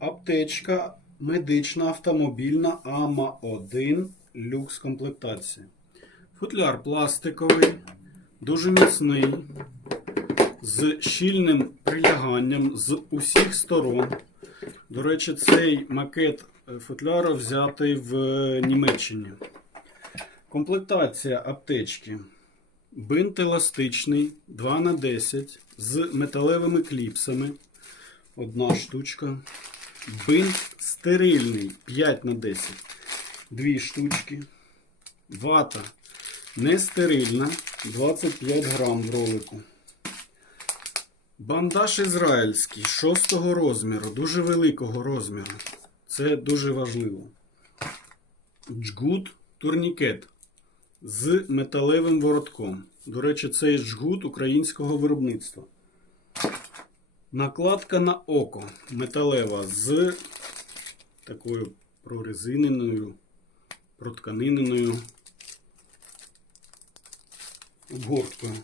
Аптечка медична автомобільна АМА-1 люкс комплектація. Футляр пластиковий, дуже міцний, з щільним приляганням з усіх сторон. До речі, цей макет е, футляру взятий в Німеччині. Комплектація аптечки. Бинт еластичний 2х10 з металевими кліпсами. Одна штучка. Бинт стерильний 5х10. Дві штучки. Вата не стерильна 25 грам в ролику. Бандаж ізраїльський 6 розміру, дуже великого розміру. Це дуже важливо. Джгут турнікет з металевим воротком. До речі, цей жгут українського виробництва. Накладка на око металева з такою прорезиненою, протканиненою обгорткою.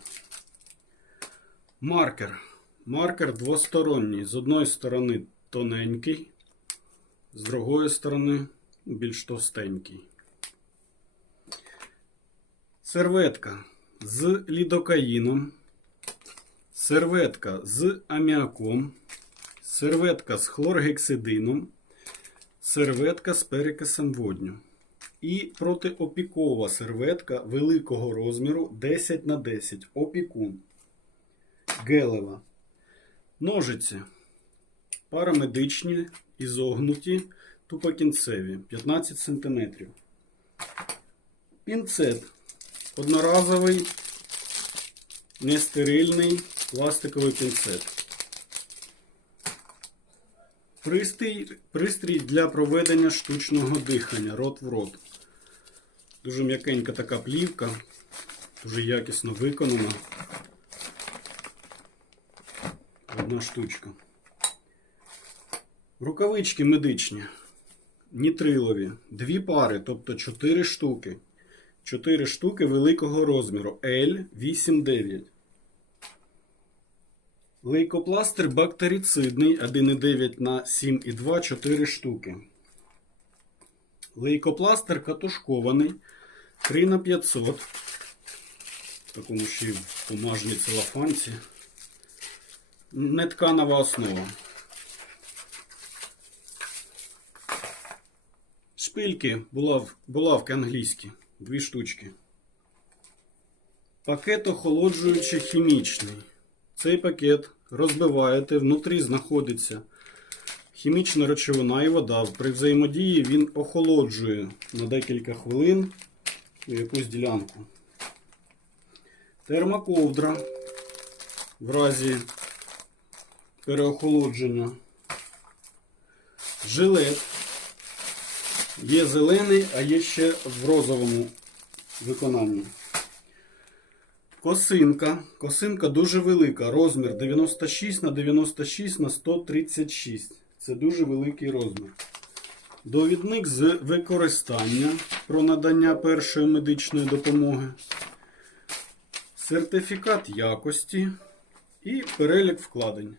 Маркер. Маркер двосторонній. З одної сторони тоненький, з другої сторони більш товстенький. Серветка з лідокаїном. Серветка з аміаком. Серветка з хлоргексидином. Серветка з перекисом водню. І протиопікова серветка великого розміру 10 на 10 Опікун. Гелева. Ножиці. Парамедичні, ізогнуті, тупокінцеві 15 см. Пінцет. Одноразовий, нестерильний пластиковий пінцет. Пристрій, пристрій для проведення штучного дихання рот в рот. Дуже м'якенька така плівка, дуже якісно виконана. Одна штучка. Рукавички медичні, нітрилові, дві пари, тобто 4 штуки. 4 штуки великого розміру L89. Лейкопластир бактерицидний 1,9 на 7,2 4 штуки. Лейкопластир катушкований 3 на 500. В такому ще й бумажній целофанці. Нетканова основа. Шпильки булав, булавки англійські. Дві штучки. Пакет охолоджуючий хімічний. Цей пакет розбиваєте, внутрі знаходиться хімічна речовина і вода. При взаємодії він охолоджує на декілька хвилин якусь ділянку. Термоковдра в разі переохолодження. Жилет. Є зелений, а є ще в розовому виконанні. Косинка. Косинка дуже велика. Розмір 96 на 96 на 136. Це дуже великий розмір. Довідник з використання про надання першої медичної допомоги. Сертифікат якості і перелік вкладень.